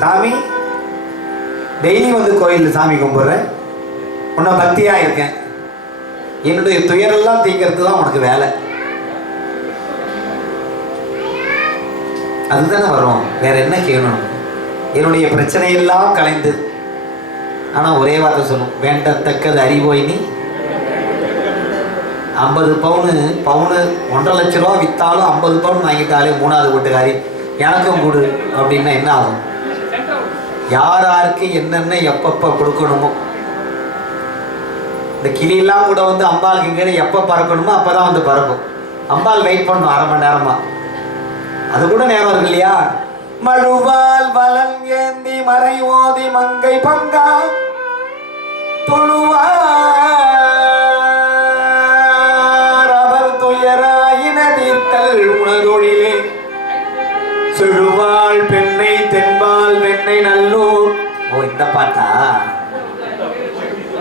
சாமி டெய்லி வந்து கோயிலில் சாமி கும்பிட்றேன், உன்னை பக்தியாக இருக்கேன், என்னுடைய துயரெல்லாம் தீக்கிறது தான் உனக்கு வேலை. அதுதானே வரும், வேற என்ன கேட்கணும்? என்னுடைய பிரச்சனையெல்லாம் கலைந்து. ஆனால் ஒரே வார்த்தை சொல்லும், வேண்டத்தக்கது அறிவோய் நீ. 50 பவுனு 1.5 லட்ச ரூபா விற்றாலும் 50 பவுன் வாங்கிட்டாலே 3வது வீட்டுக்காரி எனக்கும் கொடு அப்படின்னா என்ன ஆகும்? யார் யாருக்கு என்னென்ன எப்பப்போ கொடுக்கணுமோ, இந்த கிளியெல்லாம் கூட வந்து அம்பாளுக்கு இங்கே எப்போ பறக்கணுமோ அப்போ தான் வந்து பறக்கும். அம்பாள் வெயிட் பண்ணணும் 1/2 மணி நேரமாக. அது கூட நேரம் இருக்கு இல்லையா? மழுவால் வலன் ஏந்தி மறை ஓதி மங்கை பங்கா தொழுவார் அவர் துயராயின தீர்த்தல் உணதொழிலே செழுவாள் பெண்ணை தென்பால் வெண்ணை நல்லூர். ஓ, இந்த பாட்டா?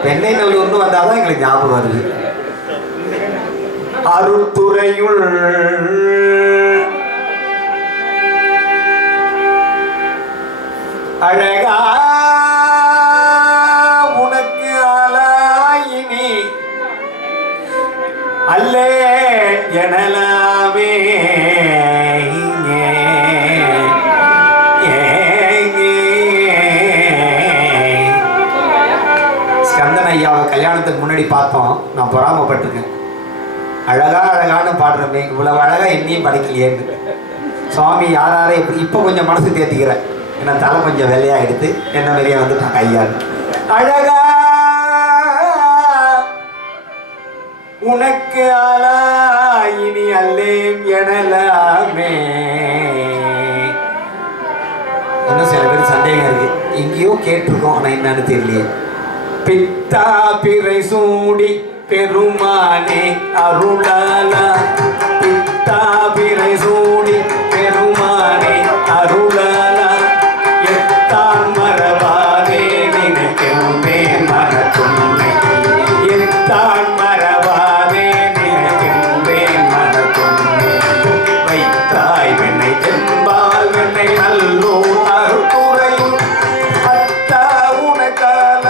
பெண்ணை நல்லூர்னு வந்தாதான் எங்களுக்கு ஞாபகம் வருது. அருத்துறையுள் அழகா உனக்கு ஆலாயினி அல்லே எனலாவே ஸ்கந்தன் ஐயாவை கல்யாணத்துக்கு முன்னாடி பார்த்தோம். நான் பொறாமப்பட்டிருக்கேன். அழகா அழகான்னு பாடுறமே, இவ்வளவு அழகா என்னையும் படைக்கலையேன்னு. சுவாமி யாராரை இப்போ கொஞ்சம் மனசு தேர்த்திக்கிறேன். ஏன்னா தலை கொஞ்சம் வெள்ளையா எடுத்து என்ன மாதிரியே வந்துட்டான் கையால். அழகா உனக்கு ஆளாயினி அல்லேம் எனலாமே. இன்னும் சில பேர் சந்தேகம் இருக்கு, எங்கேயோ கேட்டிருக்கோம் ஆனா என்னன்னு தெரியலையே. பித்தா பிறை சூடி பெருமானே அருளாலா, பித்தா பிறை சூடி பெருமானே அருளாலா, எத்தான் மரபாதே நினைக்கே மனத்துண்மை, எத்தான் மரபாதே நினைக்கே மனத்துண்மை, வைத்தாய் வெண்ணை தென்பால் வெண்ணை நல்லோ அருட்டுரையும் அத்தா உனக்கால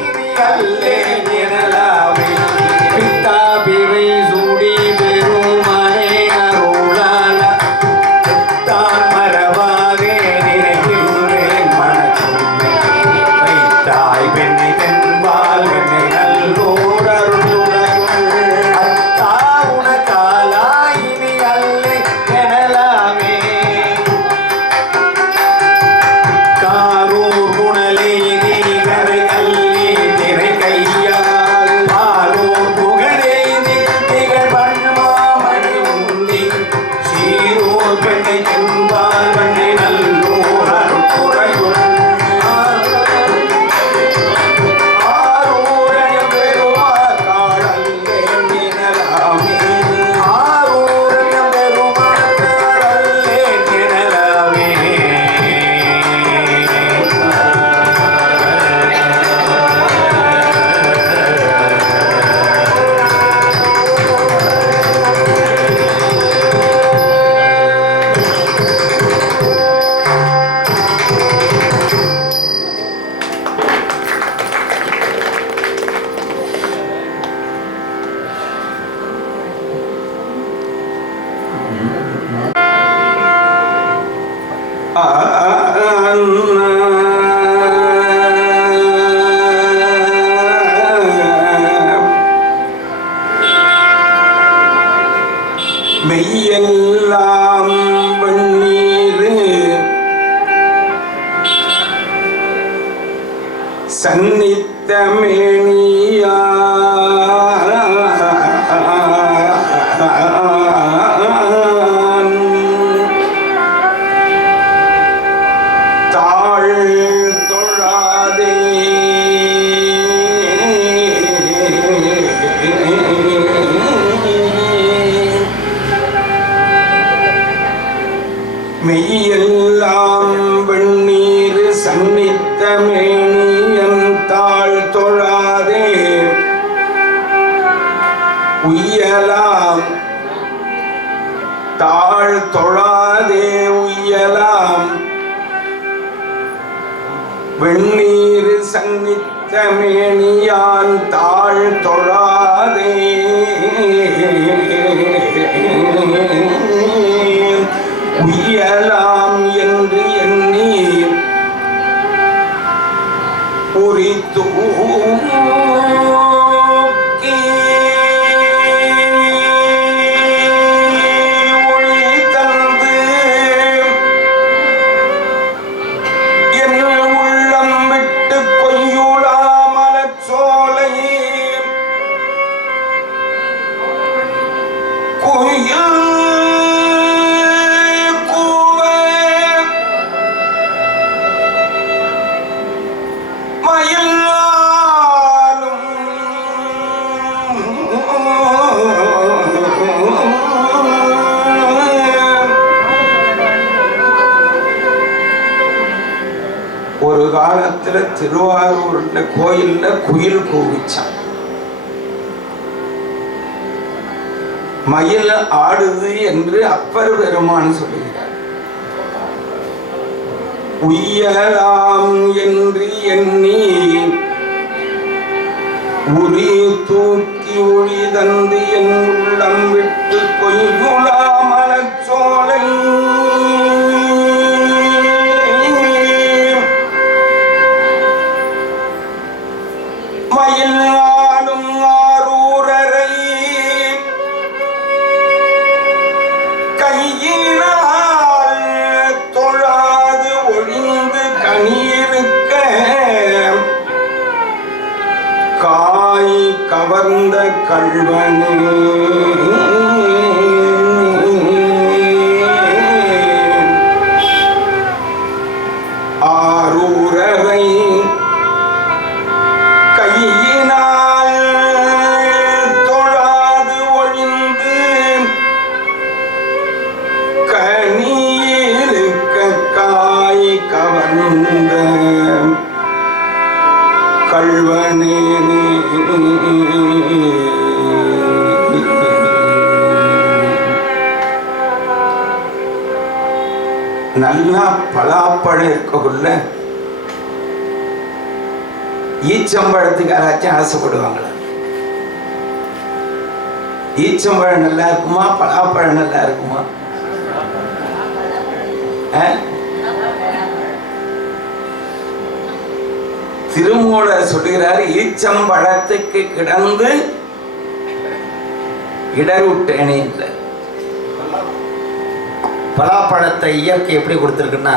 இனி அல்லே எனலாவே. பித்தா பிறை சூடி பெருமானே அருளாலா, எத்தான் மரபாதே நினைக்கின்றேன் மனத்துண்மை, வைத்தாய் வெண்ணை தென்பால் வெண்ணை நல்லோர் அருளுரையும் அத்தா உனக்கால இனி அல்லே எனலாமே. காரூர் குணலே நீகரை கல்லி திரை கையால், பாரூர் புகழே திகழ் பண்மாமணி உந்தி, சீரூர் பெண்ணை தென்பால் வெண்ணை நல்லோர் அருட்குறையுள் ஆரூரயம் பெருமாள் காடல்லேன் எனலாமே, ஆரூரயம் பெருமாள் காடல்லேன் எனலாமே. மெய்யெல்லாம் வெண்ணீரு சன்னித்த மேனியா, தாழ் தொழாதே மெய்யெல்லாம் வெண்ணீர் சன்னித்த மேனியன் தாழ் தொழாதே உய்யலாம், தாழ் தொழாதே உய்யலாம், வெண்ணீர் சன்னித்த மேனியான் தாழ் தொழாதே உய்யலாம் என்று எண்ணி உரித்து ஒளி தந்து என் உள்ளம் விட்டு கொய்யுலா மலச்சோலை குயில் ஒரு காலத்துல திருவாரூர்ல கோயில்ல குயில் கூவிச்சான். மயில் ஆடுது என்று அப்பர் பெருமான் சொல்லுகிறார். உய்யலாம் என்று எண்ணி உரி தூக்கி ஒளி தந்து என் உள்ளம் விட்டு கொய்யுலா மலச்சோலை மயில் ஆடும் ஆரூரரை கையினால் தொழாது ஒழிந்து கவர்ந்த கள்வனே ஆரூரரை கையினால் தொழாது ஒழிந்து கனியிருக்க காய் கவர்ந்த கள்வனே நல்லா பலாப்பழம் இருக்கக்குள்ள ஈச்சம்பழத்துக்கு யாராச்சும் ஆசைப்படுவாங்களா? ஈச்சம்பழம் நல்லா இருக்குமா, பலாப்பழம் நல்லா இருக்குமா? திருமூலர் சொல்லுகிறார், ஈச்சம்பழத்துக்கு கிடந்து இடருட்டேனே இல்லை. பலாப்பழத்தை இயற்கை எப்படி கொடுத்துருக்குன்னா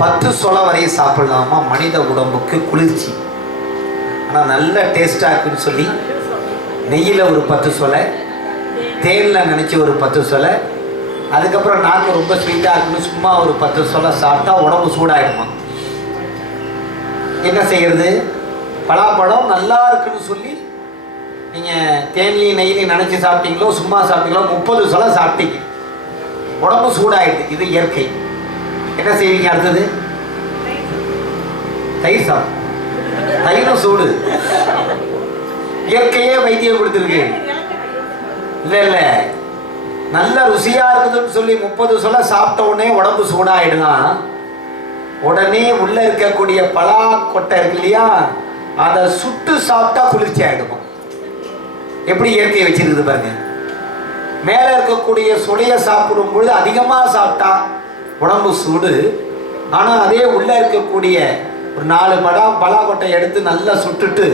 10 சொலை வரையும் சாப்பிடலாமா, மனித உடம்புக்கு குளிர்ச்சி. ஆனால் நல்ல டேஸ்டாக இருக்குன்னு சொல்லி நெய்யில் ஒரு 10 சொலை, தேனில் நினச்சி ஒரு 10 சொலை, அதுக்கப்புறம் நாக்கு ரொம்ப ஸ்வீட்டாக இருக்குன்னு சும்மா ஒரு 10 சொலை சாப்பிட்டா உடம்பு சூடாகிடுமா. என்ன செய்கிறது? பலாப்பழம் நல்லா இருக்குன்னு சொல்லி நீங்கள் தேன்லையும் நெய்லையும் நினச்சி சாப்பிட்டீங்களோ சும்மா சாப்பிட்டீங்களோ 30 சொலை சாப்பிட்டீங்க, உடம்பு சூடாயிடுது. இது இயற்கை. என்ன செய்வீங்க அடுத்தது? தயிர் சாப்பிடும். தயிரும் சூடு. இயற்கையே வைத்தியம் கொடுத்துருக்கு. இல்லை இல்லை, நல்ல ருசியா இருக்குதுன்னு சொல்லி 30 சொல்ல சாப்பிட்ட உடனே உடம்பு சூடாயிடுனா உடனே உள்ள இருக்கக்கூடிய பலா கொட்டை இருக்கு இல்லையா, அதை சுட்டு சாப்பிட்டா குளிர்ச்சி ஆயிடுமா. எப்படி இயற்கையை வச்சிருக்குது பாருங்க. மேலே இருக்கக்கூடிய சுளையை சாப்பிடும் பொழுது அதிகமாக சாப்பிட்டா உடம்பு சூடு. ஆனால் அதே உள்ளே இருக்கக்கூடிய ஒரு 4 பலாக்கொட்டை எடுத்து நல்லா சுட்டுட்டு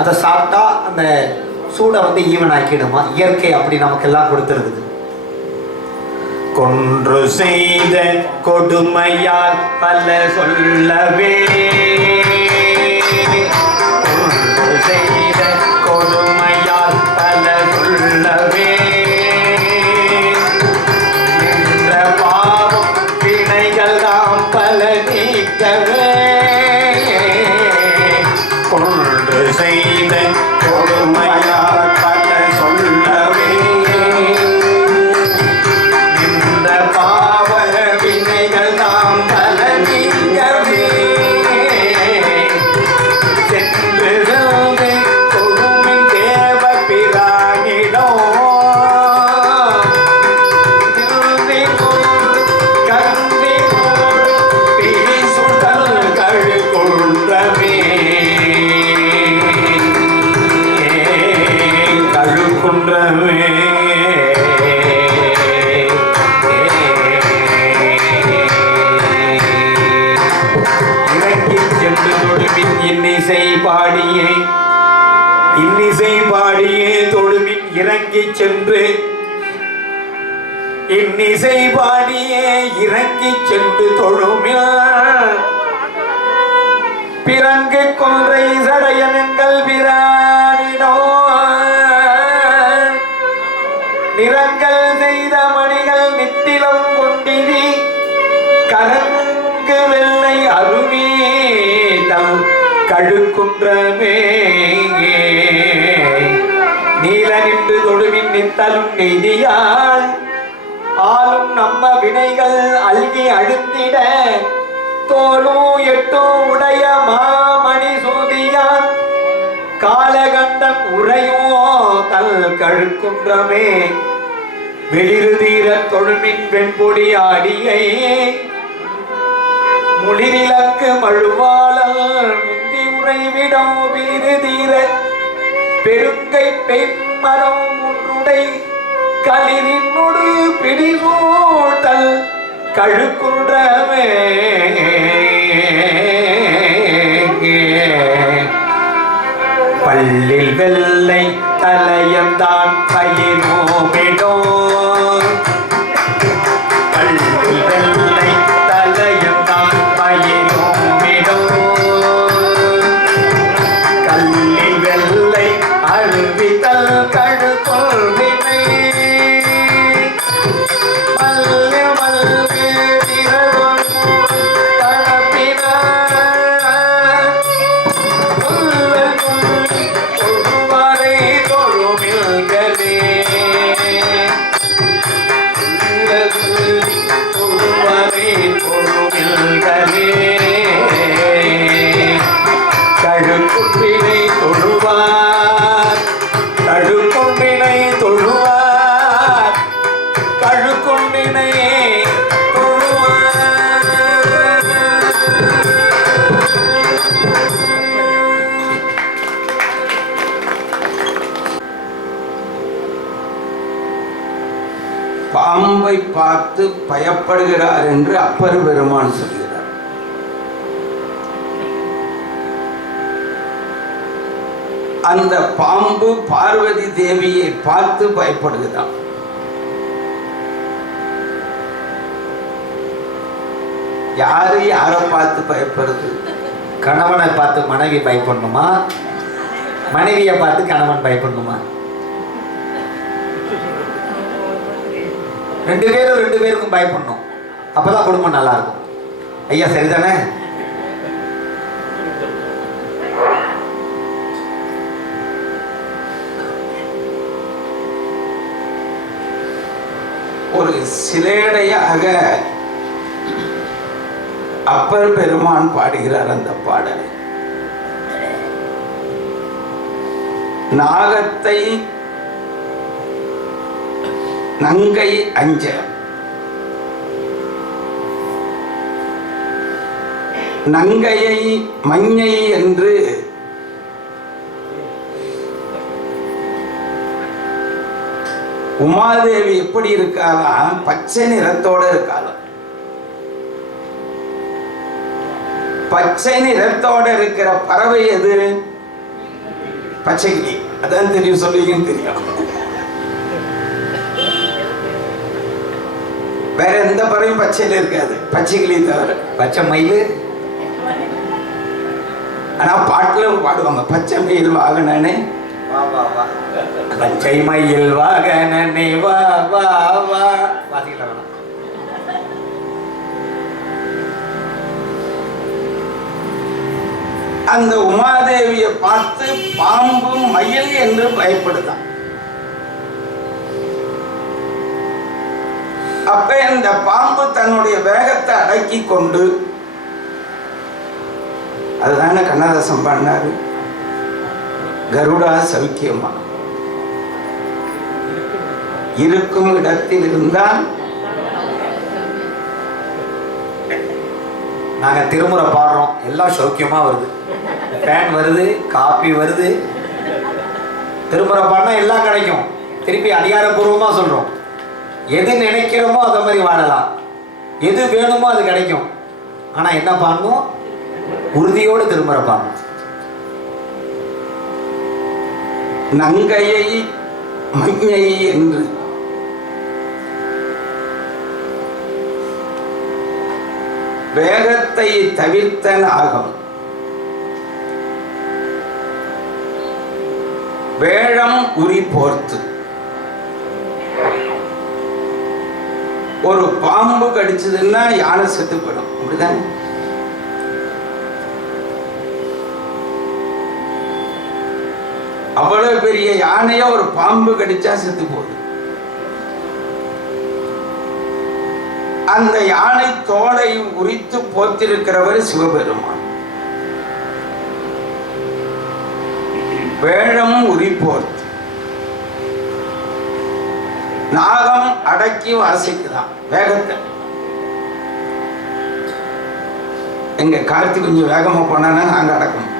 அதை சாப்பிட்டா அந்த சூடை வந்து ஈவன் ஆக்கிடுமா. இயற்கை அப்படி நமக்கெல்லாம் கொடுத்துருக்குது. கொன்று செய்த கொடுமையால் பல சொல்லவே, கொன்று செய்த கொடுமையால் பல சொல்லவே, என்ற பாவம் வினைகள் தாம் பல நீக்கவே, கொன்று செய்த கொடுமையால் பல சொல்லவே, என்ற பாவ வினைகள் தாம் பல நீக்கவே, சென்று கொடுமின் தேவ பிரானிடோ கந்தினோடு பிரிசுடல் கழுகுன்றமே, கழுகுன்றமே. இறங்கிச் சென்று தொழுமின் இன்னிசை பாடியே, இன்னிசை பாடியே தொழுமின் இறங்கிச் சென்று, இன்னிசை பாடியே இறங்கிச் சென்று தொழுமில் பிறங்கு கொன்றை சடையனங்கள் பிரானினோ, நிறங்கள் செய்த மணிகள் நித்திலம் கொண்டினி கரங்கு வெள்ளை அருவீதம் கழுக்குன்றமே, நீல நின்று தொழுவின் நித்தலும் நெய்தியால் ஆளும் நம்ம வினைகள் அல்கி அழுத்திட, தோலும் 8 உடைய மாமணி சூதியான் காலகண்டன் உரையோ தல் கழுக்குன்றமே, வெளிருதீர தொழுமின் வெண்பொடி ஆடியை முளிரிலக்கு மழுவாளல் முந்தி உறைவிடம் விருதீர பெருங்கை பெண்மரம் ஒன்றுடை களிரினொடு பிடிசூட்டல் கழுக்குன்றமே, பள்ளில் வெள்ளை தலையந்தான் பயிரோமிடோ, பள்ளில் வெள்ளை தலையந்தான் பயிரோமிடோ, கல்லில் பார்த்து பயப்படுகிறார் என்று அப்பர் பெருமான் சொல்கிறார். அந்த பாம்பு பார்வதி தேவியை பார்த்து பயப்படுகிறான். யாரை பார்த்து பயப்படுறது? கணவனை பார்த்து மனைவி பயப்படணுமா, மனைவியை பார்த்து கணவன் பயப்படணுமா? ரெண்டு பேருக்கும் பயப்படணும். அப்பதான் குடும்பம் நல்லா இருக்கும். ஐயா சரிதானே? ஒரு சிலேடையாக அப்பர் பெருமான் பாடுகிறார் அந்த பாடலை. நாகத்தை நங்கை அஞ்ச, நங்கையை மஞ்சை என்று உமாதேவி எப்படி இருக்காளாம்? பச்சை நிறத்தோட இருக்காளாம். பச்சை நிறத்தோட இருக்கிற பறவை எது? பச்சைக்கிளி. அதான் தெரியும், சொல்லுவீங்கன்னு தெரியும். வேற எந்த பறவையும் பச்சையில இருக்காது, பச்சைக்கிளி தவிர. பச்சை மயில். ஆனா பாட்டுல பாடுவாங்க, பச்சை மயில் வாகனனே பச்சை மயில் வாகனனே வா வா வா. வாசிக்கலாம். அந்த உமாதேவியை பார்த்து பாம்பு மயில் என்று பயப்படுதான். அப்ப இந்த பாம்பு தன்னுடைய வேகத்தை அடக்கி கொண்டு, அதுதானே கண்ணதாசன் பண்ணாரு, கருடா சௌக்கியமா இருக்கும் இடத்தில் இருந்தால். நாங்க திருமுறை பாடுறோம், எல்லாம் சௌக்கியமா வருது. ஃபேன் வருது, காபி வருது. திருமுறை பாடினா எல்லாம் கிடைக்கும். திருப்பி அதிகாரப்பூர்வமா சொல்றோம், எது நினைக்கிறோமோ அதை மாதிரி வாழலாம், எது வேணுமோ அது கிடைக்கும். ஆனா என்ன பண்ணணும்? உறுதியோடு திருமுறை பாடணும். நங்கையை மஞ்சை என்று வேகத்தை தவிர்த்த நாகம், வேழம் உரி போர்த்து. ஒரு பாம்பு கடிச்சதுன்னா யானை செத்து போயிடும், அப்படிதான். அவ்வளவு பெரிய யானைய ஒரு பாம்பு கடிச்சா செத்து போகுது. அந்த யானை தோலை உரித்து போத்திருக்கிறவர் சிவபெருமான். வேழம் உரி போர்த்து. நாகம் அடக்கி வாசிக்குதான் வேகத்தை. எங்க கார்த்தி கொஞ்சம் வேகமா போனான்னா நாங்க அடக்கணும்.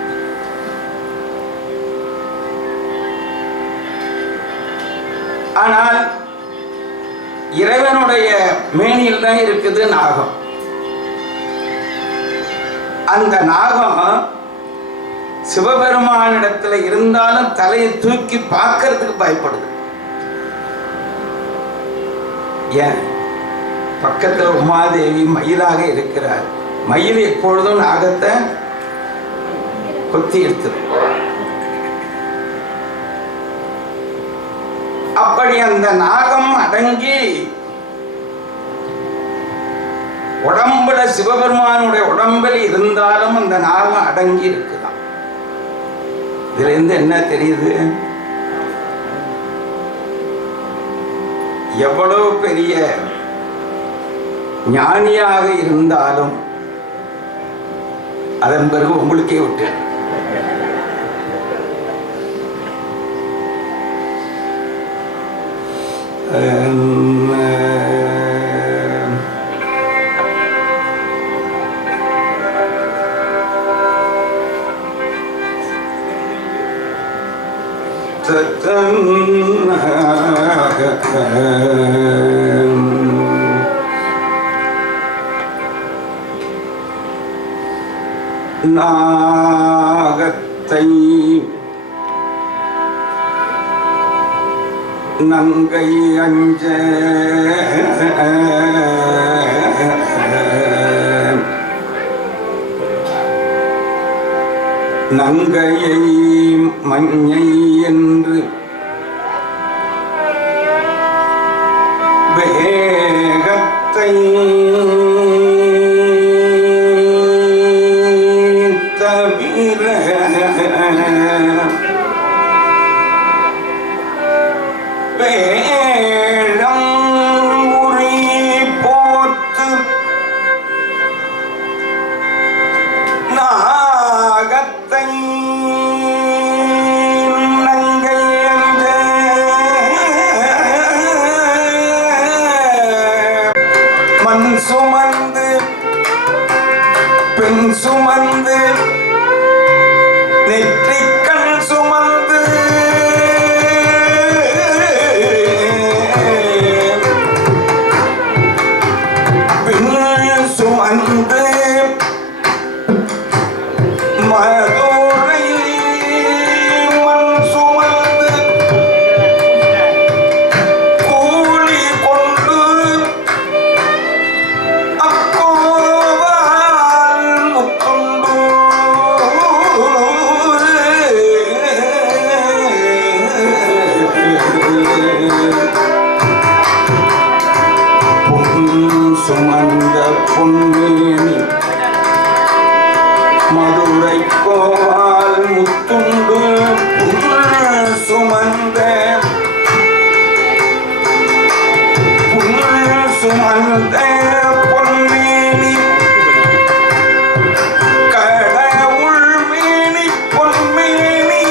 ஆனால் இறைவனுடைய மேனியில் தான் இருக்குது நாகம். அந்த நாகம் சிவபெருமானிடத்துல இருந்தாலும் தலையை தூக்கி பார்க்கறதுக்கு பயப்படுது. ஏன்? பக்கத்துல உமாதேவி மயிலாக இருக்கிறார். மயில் எப்பொழுதும் நாகத்தை கொத்தி எடுத்துரும். அப்படி அந்த நாகம் அடங்கி உடம்புல சிவபெருமானுடைய உடம்பில் இருந்தாலும் அந்த நாகம் அடங்கி இருக்குதான். இதுல இருந்து என்ன தெரியுது? எவ்வளவு பெரிய ஞானியாக இருந்தாலும் அதன் பிறகு உங்களுக்கே விட்டு நாகத்தை நங்கை அஞ்ச நங்கையை மஞ்சை என்று வேகத்தை தவிர வேடம் உரி போத்து நாகத்தை நங்கை என்ற மண் சுமந்து பெண் சுமந்து நெற்றிக்கண் சுமந்து பெண் சுமந்து மதுரை மண் சுமந்து கூலி கொண்டு அக்கோவால் முத்துண்டு பொன் சுமந்த பொன்னேனி மதுரை கோவால் முத்துண்டு புல் சுமந்த பொன்மேனி கடவுள் மேனி பொன்மேனி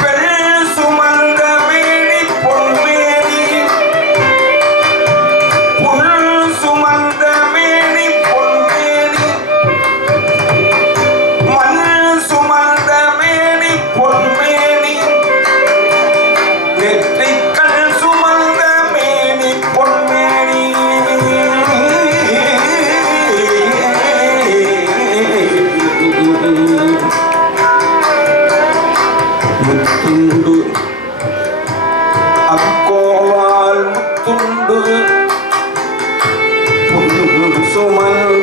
பெண் சுமந்த மேனி பொன்மேனி புல் சுமந்த மேனி பொன்மேனி மண் சுமந்த மேனி பொன்மேனி நெற்றிக்கண் சுமந்த மேனி பொன்மேனி முத்துண்டு அக்கோவால் முத்துண்டு பொன் சுமந்த